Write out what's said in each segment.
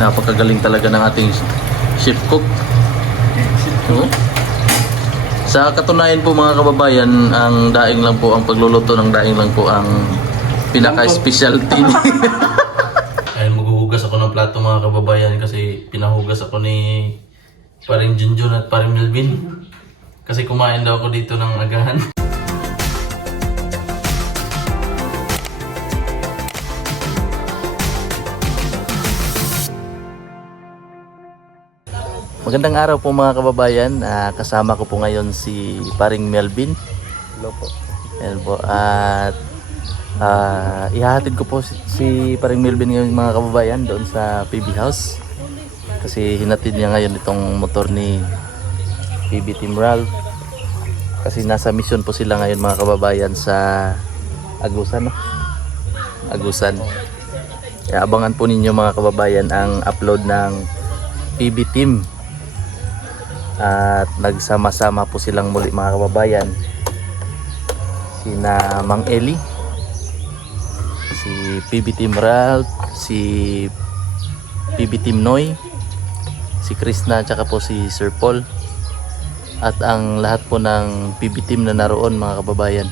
Napakagaling talaga ng ating chef cook. No? Sa katunayan po mga kababayan, ang daing lang po, ang pagluluto ng daing lang po ang pinaka-specialty. Ayun, maghuhugas ako ng plato mga kababayan kasi pinahugas ako ni Paring Junjun at Paring Melvin. Kasi kumain daw ako dito ng agahan. Magandang araw po mga kababayan. Kasama ko po ngayon si Paring Melvin. Hello po. Ayan po. At ihahatid ko po si Paring Melvin ngayon mga kababayan doon sa PB House. Kasi hinatid niya ngayon itong motor ni PB Team Ralph. Kasi nasa mission po sila ngayon mga kababayan sa Agusan. No? Agusan. Kaya abangan po ninyo mga kababayan ang upload ng PB Team. At nagsama-sama po silang muli mga kababayan. Sina Mang Eli, si PB Team Ralph, si PB Team Noy, si Krishna, tsaka po si Sir Paul. At ang lahat po ng PB Team na naroon mga kababayan.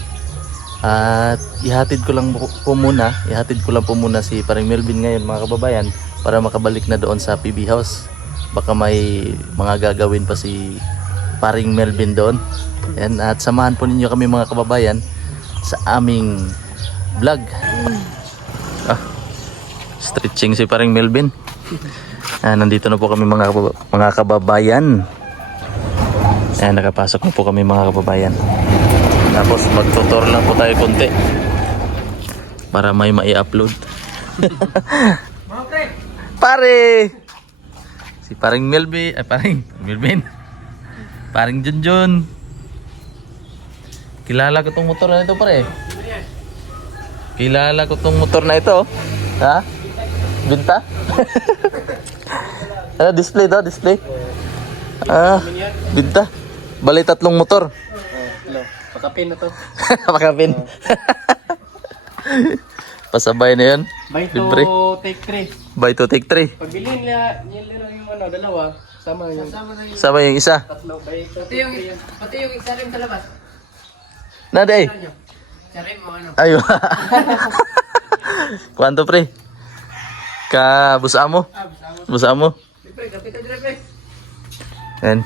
At ihatid ko lang po muna si Paring Melvin ngayon mga kababayan para makabalik na doon sa PB House. Baka may mga gagawin pa si Paring Melvin doon. Ayan, at samahan po ninyo kami mga kababayan sa aming vlog. Stretching si Paring Melvin. Nandito na po kami mga kababayan. Ayan, nakapasok na po kami mga kababayan. Tapos magtutor lang po tayo konti para may mai-upload. Pare! Si Paring Melvin, Paring Melvin. Paring Junjun. Kilala ko tong motor na ito, pare. Kilala ko tong motor na ito. Ha? Binta? Display daw, display. Binta. Bali 3 motor. Hello. Pakapin na to. Pakapin. Pasabay na yun. Buy to Libre. take 3. Buy to take 3. Pag bilhin nila yung dalawa, sama yung Sama yung isa. tatlo. Buy to Pati yung isa rin sa labas. Naday. Isa rin mo ano. Ayo. Kwanto pre? Ka busa mo? Busa mo? Pre, kapita dire pre. Yan.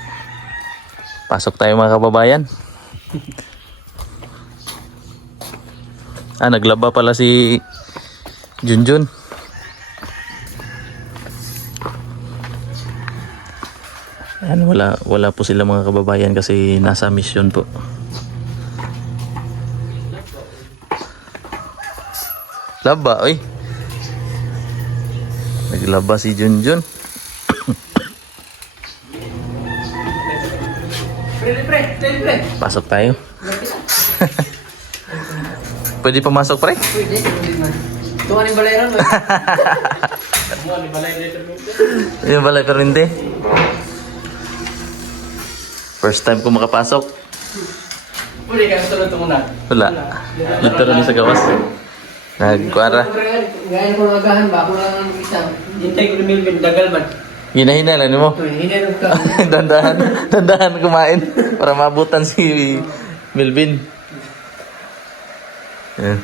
Pasok tayo mga kababayan. Naglaba pala si Junjun. Ayan, wala po sila mga kababayan kasi nasa mission po. Laba, oy. Naglaba si Junjun. Pre. Pasok tayo. Pwede pumasok pre? Pwede. Tuwa rin balay ron. Yung balay pero hindi. First time ko makapasok. Pwede ka tulad ito muna. Wala. Dito rin sa gawas. Nagkuara. Gaya ko nagahan ba? Ako lang ang isa. Hintay ko ni Milvin, dagal man. Hinahina lang mo. Hinanong ka. Dandahan kumain para mabutan si Melvin. Ayan.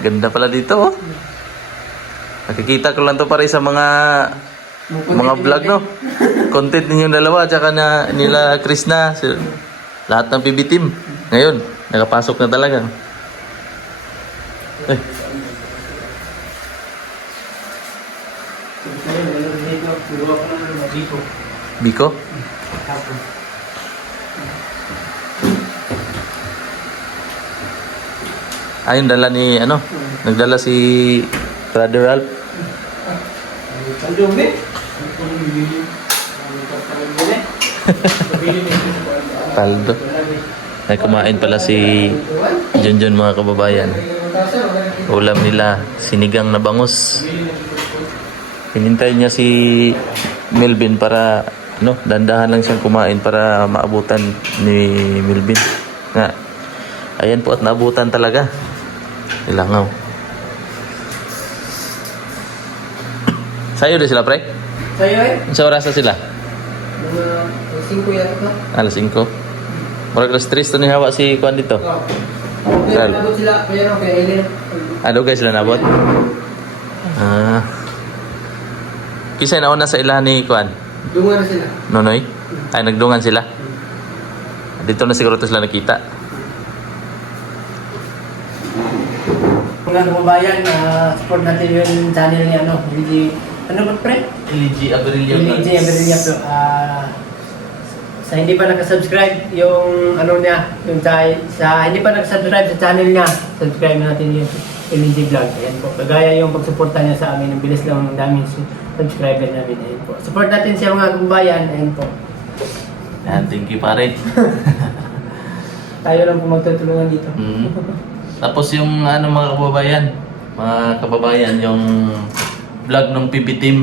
Ganda pala dito oh. Nakikita ko lang to pare sa mga vlog no. Content ninyong dalawa tsaka na nila Krishna, lahat ng PB team. Ngayon, nakapasok na talaga. Biko? Yung dala ni nagdala si Brother Ralph. Ang dumi. Paldo. Ay kumain pala si Junjun mga kababayan. Ulam nila, sinigang na bangus. Hinintay niya si Melvin para dandahan lang siyang kumain para maabutan ni Melvin. Nga. Ayan po at naabutan talaga. Ilangaw. Sa'yo din sila pre? Sa'yo eh? Sa oras na sila? Mga 5 yata to. Alas 5. Murag alas 3 to ni hawa si Kuan dito. Oo. Kaya nabot sila, kaya kay Eileen. Ano guys, sila nabot? Kisay nauna sa ilahan ni Kuan? Dungan na sila. Nonoy? Ay, nagdungan sila? Dito na siguro to sila nakita. Mga kababayan, support natin yung channel ni ano, LG, ano ba pre? LG Aberilio. LG Aberilio to. Sa hindi pa nakasubscribe yung ano niya, yung sa hindi pa nakasubscribe sa channel niya, subscribe natin yung LG Vlog. Ayan po. Kagaya yung pagsuporta niya sa amin, ang bilis lang ng daming subscriber namin. Ayan po. Support natin siya mga kababayan. Ayan po. Yan, thank you pare. Tayo lang po magtutulungan dito. Tapos yung ano mga kababayan, yung vlog ng PB Team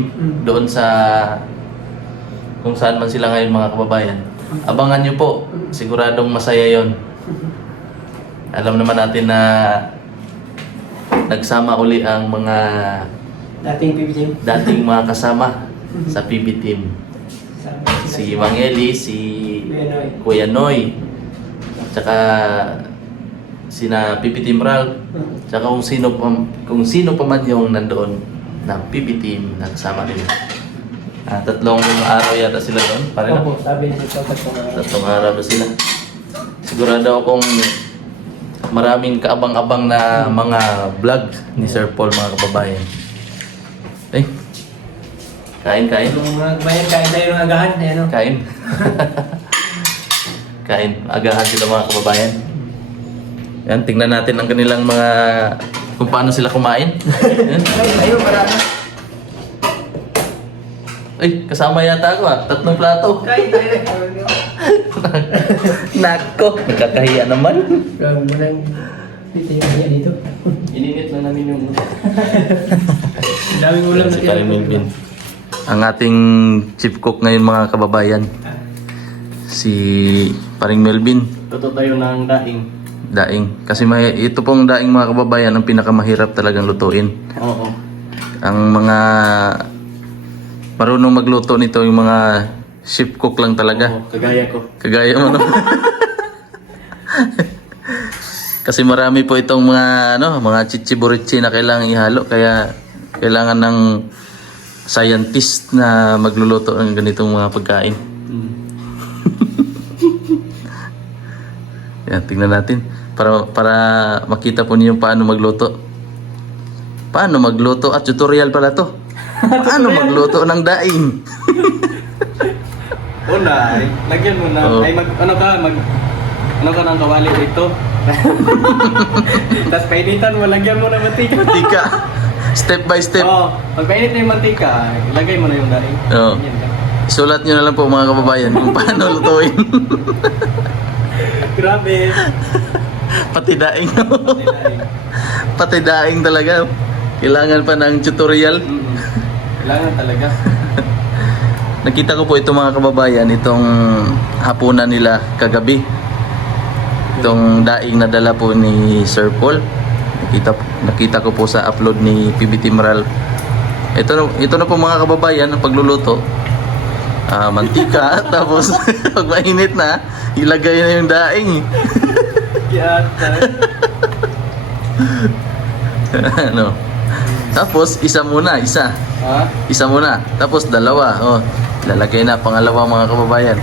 doon sa kung saan man sila ngayon mga kababayan. Abangan nyo po, siguradong masaya yon. Alam naman natin na nagsama uli ang mga Dating PB Team. dating mga kasama sa PB Team. Si Mang Eli, si Kuya Noy, tsaka sina PB Team Ralph, tsaka kung sino pa man yung nandoon na PB Team na kasama nila. 3 araw yata sila doon, pare na. Opo, sabi niya sa tatlong 3 araw na sila. Sigurado akong maraming kaabang-abang na mga vlog ni Sir Paul mga kababayan. Kain. Yung mga kabayan, kain tayo ng agahan. Ayan o. Kain. Kain. Agahan sila mga kababayan. Yan, tingnan natin ang kanilang mga kung paano sila kumain. Yan. Ayun, marami. Ay, kasama yata ako 3 plato. Kain tayo. Nako, nakakahiya naman. Grabe mo lang. Dito. Ininit lang namin yung... Daming ulam na Si Pare Melvin. Ang ating chief cook ngayon mga kababayan. Si Paring Melvin. Totoo tayo ng daing. Daing. Kasi ito pong daing mga kababayan ang pinakamahirap talagang lutuin. Oo. Ang mga marunong magluto nito yung mga chef cook lang talaga. Oo, kagaya ko. Kagaya mo no? Kasi marami po itong mga chichiburichi na kailangan ihalo kaya kailangan ng scientist na magluluto ng ganitong mga pagkain. Yan, tingnan natin para makita po niyo paano magluto. Paano magluto at tutorial pala to. Paano magluto ng daing? Una, lagyan mo na. Oo. Ay, ano ka ng kawali dito? Tapos painitan mo, lagyan mo na mantika. Mantika. Step by step. Oo, pag painit na yung mantika, ilagay mo na yung daing. Oo. Ganyan lang. Sulat nyo na lang po mga kababayan kung paano lutuin. Grabe. Pati daing. Pati daing. Pati daing talaga. Kailangan pa ng tutorial. Kailangan talaga. Nakita ko po ito mga kababayan, itong hapunan nila kagabi. Itong daing na dala po ni Sir Paul. Nakita ko po sa upload ni PB Team Ralph. Ito na po mga kababayan ang pagluluto. Mantika tapos pag mainit na, ilagay na yung daing. Yata. Ano? Tapos isa muna. Ha? Isa muna. Tapos 2. Oh, lalagay na pangalawa mga kababayan.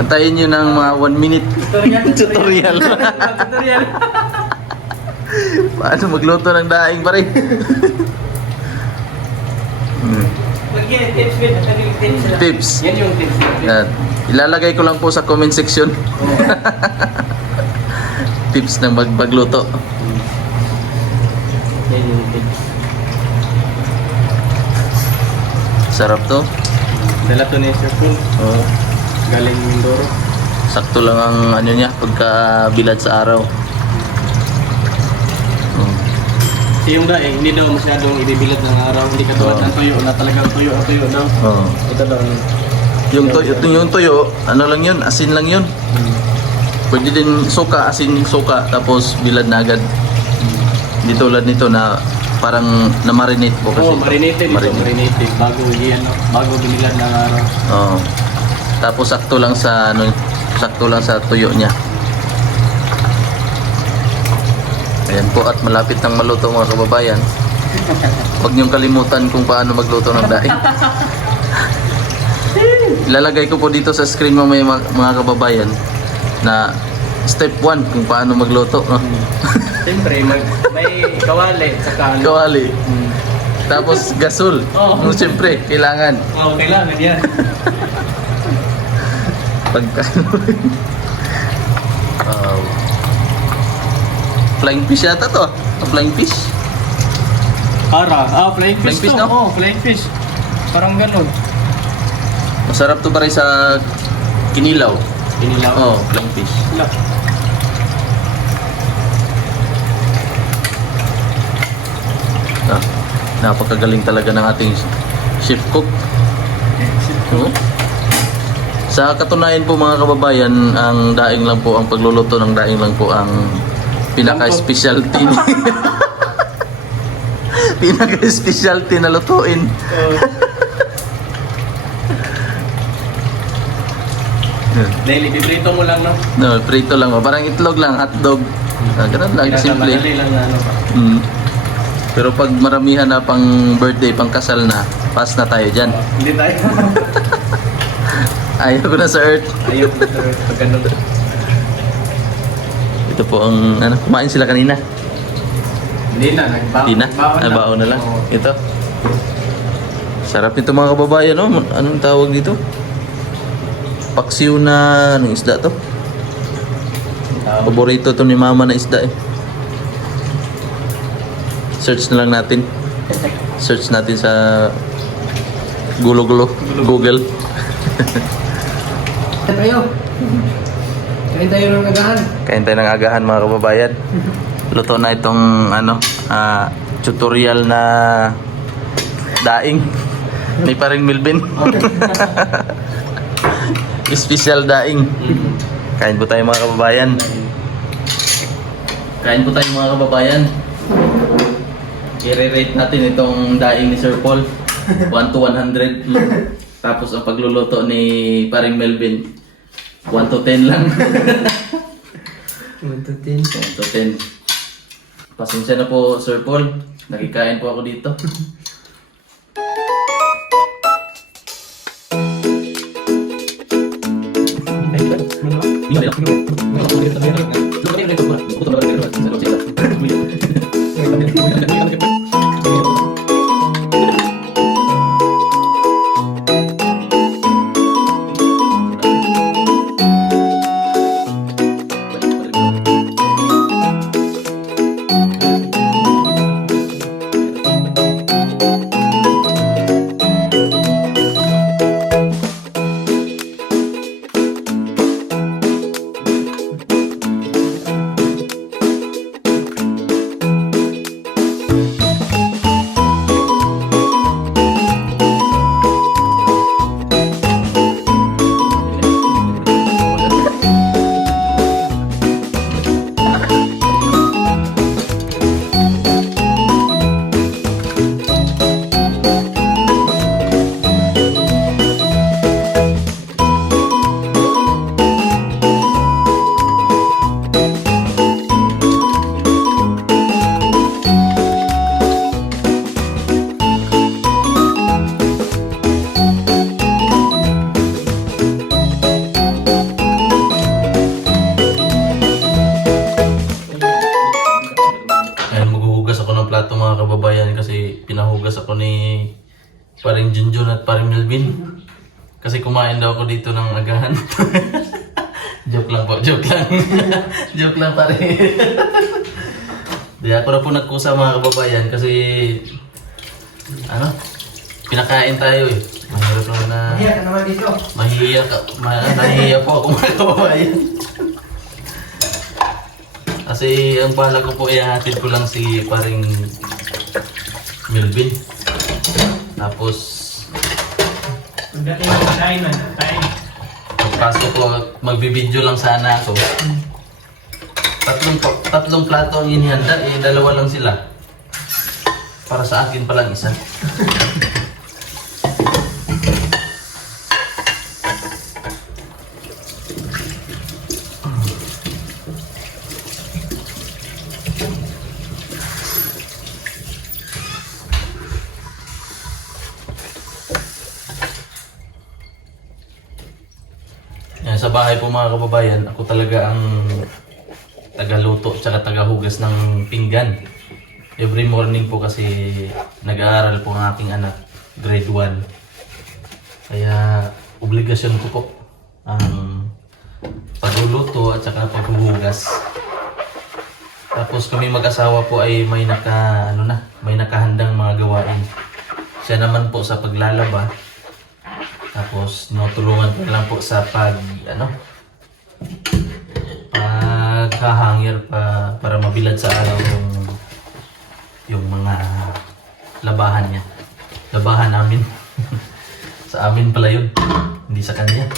Antayin nyo ng mga 1 minute tutorial. Tutorial. Paano magluto ng daing pare? Lagyan, tips with. Tips lang. Tips. Yan yung tips. Yan. Ilalagay ko lang po sa comment section. Tips ng magluto. Yan yung tips. Sarap to. Dala to ni Sir Paul. Oh, Galing Mindoro. sakto lang ang ano niya pagkabilad sa araw. Oh. Kasi yung daing, hindi daw masyadong ibibilad ng araw. Hindi katulad Oo. ng tuyo na talagang tuyo daw. Oh. Ito daw. Yung tuyo, ano lang yun, asin lang yun. Pwede din suka, asin suka, tapos bilad na agad. Hindi tulad nito na parang na-marinate po kasi. Oo, marinated ito. Marinated. Bago yan, no? Bago binilad ng araw. Oo. Tapos sakto lang sa tuyo niya. Ayan po, at malapit nang maluto mga kababayan. Huwag niyong kalimutan kung paano magluto ng daing. Ilalagay ko po dito sa screen mamaya mga kababayan na step 1 kung paano magluto. No? Siyempre, may kawali, saka ano. Kawali. Tapos gasol. Oo. Siyempre, kailangan. Oo, kailangan yan. Pagka... Wow. Flying fish yata to. Flying fish. Flying Flying fish, to. no? Oo, flying fish. Parang ganun. Masarap to pare sa kinilaw. Inilaw. Oh, flying fish. Ah, napakagaling talaga ng ating chef cook. Oh. Sa katunayan po mga kababayan, ang daing lang po, ang pagluluto ng daing lang po ang pinaka-specialty ni pinaka-specialty na lutuin. Daily, piprito mo lang, no? No, prito lang. Parang itlog lang, hotdog. Ganun lang, simple. Madali lang na, ano pa. Pero pag maramihan na pang birthday, pang kasal na, pass na tayo dyan. Hindi tayo. Ayaw ko na sa earth. Ayaw ko na pag ganun. Ito po ang, kumain sila kanina. Hindi na, nagbaon. Hindi na? Baon na lang. Oo. Ito. Sarap nito mga kababayan, no? Anong tawag dito? Paksiw na, anong isda to? Paborito to ni mama na isda eh. Search na lang natin. Search natin sa Google. Tayo. Kain tayo ng agahan. Kain tayo ng agahan mga kababayan. Luto na itong tutorial na daing ni paring Milvin. Special daing. Kain po tayo mga kababayan. Kain po tayo mga kababayan. I-rate natin itong daing ni Sir Paul. 1 to 100. Tapos ang pagluluto ni paring Melvin 1 to 10 lang. 1 to 10. 1 to 10. Pasensya na po Sir Paul. Nakikain po ako dito. Pinahugas ako ni paring Junjun at paring Melvin. Kasi kumain daw ako dito ng agahan. Joke lang po, joke lang. Joke lang pare. Di ako na po nagkusa mga kababayan kasi pinakain tayo eh. Mahirap naman na... Mahiya ka naman dito. Nahihiya po ako mga kababayan. Kasi ang pala ko po ihahatid ko lang si paring Melvin. Tapos Pagdating ng kain man, kain. pagpasok ko, magbibideo lang sana ako. Tatlong plato ang inihanda, dalawa lang sila. Para sa akin palang isa. Yan, sa bahay po mga kababayan, ako talaga ang tagaluto at tagahugas ng pinggan. Every morning po kasi nag-aaral po ang aking anak, grade 1. Kaya obligasyon ko po ang pagluluto at saka paghuhugas. Tapos kami mag-asawa po ay may nakahandang mga gawain. Siya naman po sa paglalaba. Tapos tinutulungan ko lang po sa paghahangir para mabilad sa araw yung mga labahan niya. Labahan namin. Sa amin pala yun, hindi sa kanya.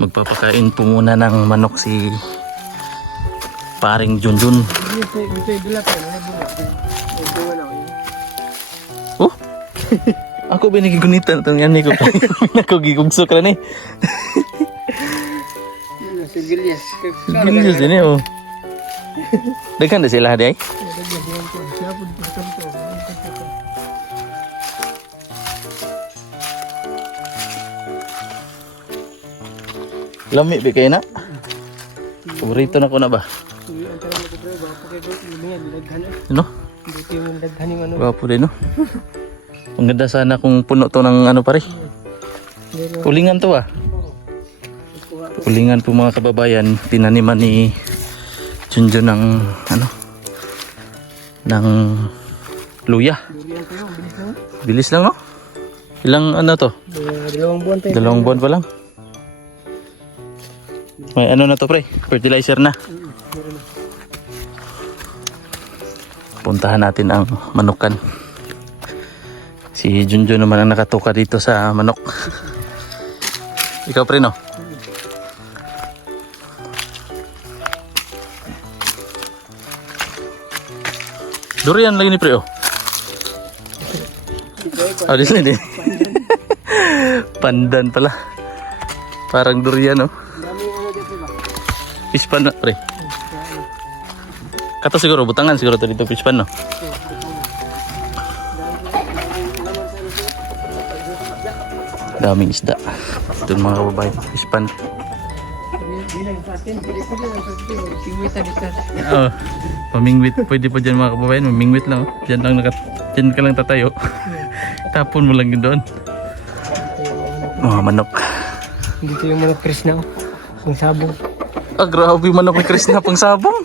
Magpapakain po muna ng manok si paring Junjun. Oh? Ako binigigunitan itong yan ko. Ako gigugso ka na eh. Sigilias. Gilyas din eh oh. Daghan na sila day? Lami ba kayo na? Paborito na ko na ba? Ano? Gwapo din no? Ang ganda sana kung puno to ng ano pare. Ulingan to ah. Ulingan po mga kababayan. Tinaniman ni Junjun ng ng luya. Bilis lang no? Ilang ano to? 2 buwan tayo. 2 buwan pa lang. May ano na to pre, fertilizer na. Puntahan natin ang manukan. Si Junjun naman ang nakatuka dito sa manok. Ikaw pre no? Durian lagi ni pre oh. Oh, di sini. Pandan pala. Parang durian oh. Fish pan na, pre. Kato siguro, butangan siguro to dito fish pan, no? Daming isda. Ito mga kababayan, fish pan. Oh, mamingwit. Pwede pa dyan mga kababayan, mamingwit lang. Dyan ka lang tatayo. Tapon mo lang yun doon. Mga manok. Dito yung manok Chris na, ang sabong. Ah, grabe manok ni Krishna pang sabong.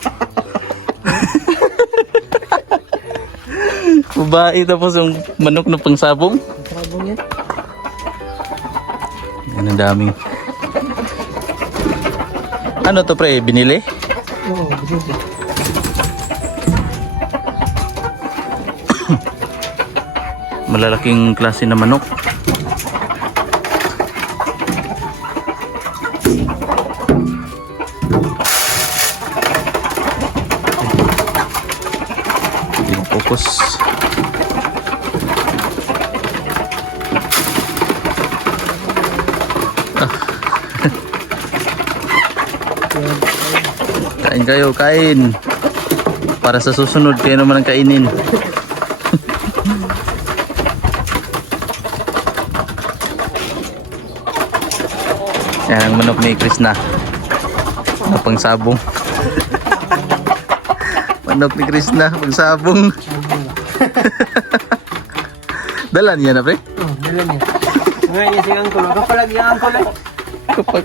Babae tapos yung manok na pang sabong. Sabong yan. Yan ang daming. Ano to pre, binili? Oo, binili. Malalaking klase na manok. Focus. Kain kayo, kain. Para sa susunod, kayo naman ang kainin. Yan ang manok ni Krishna. Na pangsabong. Manok ni Krishna, pangsabong. Dala niya na, pre? Oh, dala niya. Ngayon niya si Angkol. Kapalag yung Angkol. Kapag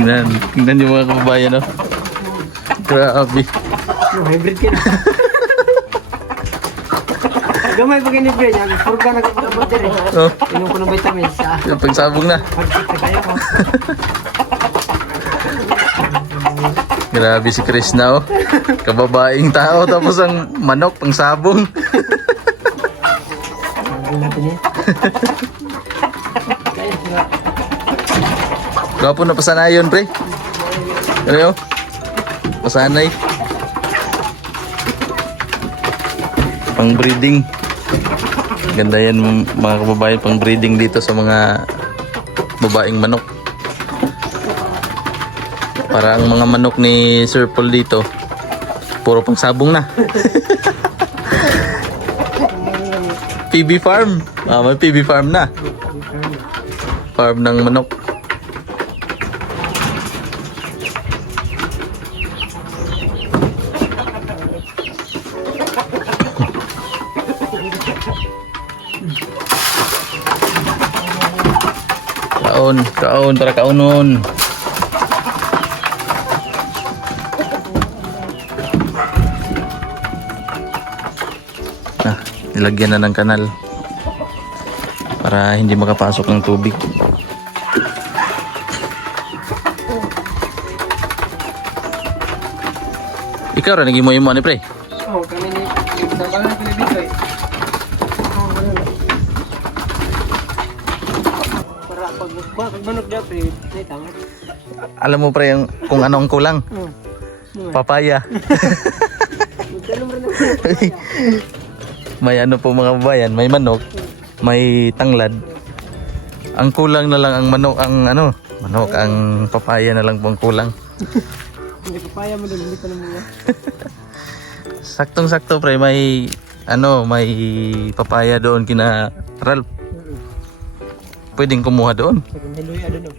tingnan yung mga kababayan, no? Grabe. Hybrid ka na. Gamay pag in-hybrid niya. Purga na kapag dyan eh. Oh, Inom ko ng vitamins. yung pagsabong na. Pag-check na kayo ko. Grabe si Krishna, oh. Kababaeng tao, tapos ang manok, pangsabong. Ang natin eh. Gwapo na pasanayon, pre. Ano yun? Pasanay. Pang breeding. Ganda yan mga kababayan, pang breeding dito sa mga babaeng manok. Para ang mga manok ni Sir Paul dito, puro pang sabong na. PB Farm. May PB Farm na. Farm ng manok. Kaon, para kaunon. Nilagyan na ng kanal para hindi makapasok ng tubig. Ikaw rin naging mo yung money, pre. Oo, kami ni... Sabangan ko dito eh. Para pag manok niya, pre, may tangat. Alam mo, pre, kung ano ang kulang? Papaya. May ano po mga babayan, may manok, may tanglad. Ang kulang na lang ang manok, ang papaya na lang po ang kulang. Hindi papaya mo din, hindi pa naman yan. Saktong-sakto, pre, may papaya doon kina Ralph. Pwedeng kumuha doon. May luya doon.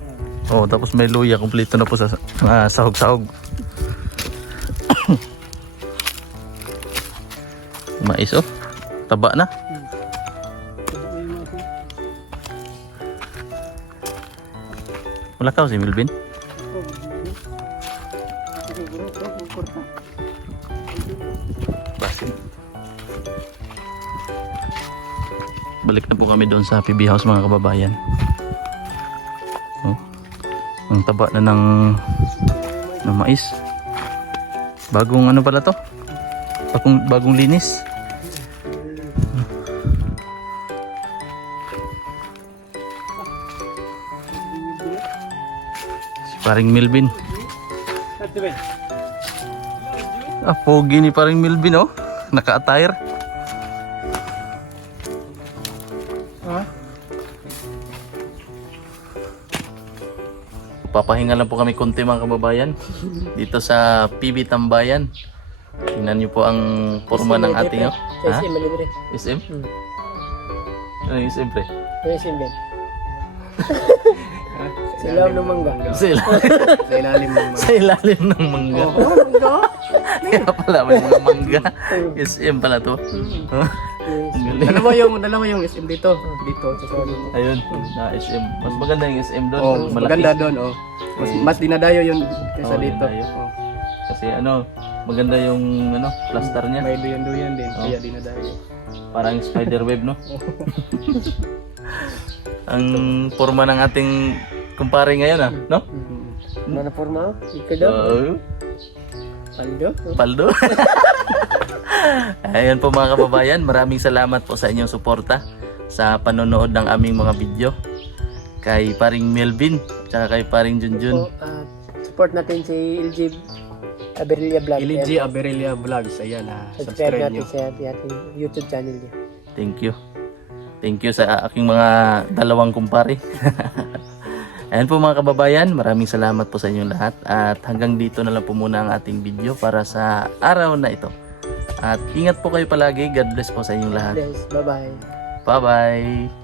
Oh, tapos may luya, kumpleto na po sa sahog-sahog. Mais, oh. Taba na. Wala ka si Milvin? Balik na po kami doon sa PB House mga kababayan. Oh, ang taba na ng mais. Bagong ano pala to? Bagong linis. Si paring Milvin. Pogi ni paring Milvin, oh. Naka-attire. Papahinga lang po kami konti mga kababayan dito sa PB Tambayan. Tingnan niyo po ang forma ng ating SM, libre. SM? Ano yung SM, pre? SM din. Sa ilalim ng mangga. Sa ilalim ng mangga. Kaya pala may mga mangga. SM pala to. Ang galing. Dalawa yung SM dito. Dito. Ayun, na SM. Mas maganda yung SM doon. Oh, Malaki. maganda doon, oh. Mas dinadayo yun kaysa Oo, dito. dinadayo. Oh. Kasi maganda yung plaster niya. May duyan din, kaya dinadayo. Parang spider web, no? Ang forma ng ating kumpare ngayon, no? Ano na forma? Ikaw daw? Paldo? Paldo. Ayun po mga kababayan, maraming salamat po sa inyong suporta sa panonood ng aming mga video. Kay paring Melvin, tsaka kay paring Junjun. Support natin si LG Aberelia Vlogs. LG Aberelia Vlogs. Ayan, Subscribe subscribe natin nyo. sa ating YouTube channel niya. Thank you. Thank you sa aking mga dalawang kumpare. Ayan po mga kababayan, maraming salamat po sa inyong lahat. At hanggang dito na lang po muna ang ating video para sa araw na ito. At ingat po kayo palagi. God bless po sa inyong lahat. Bye-bye. Bye-bye!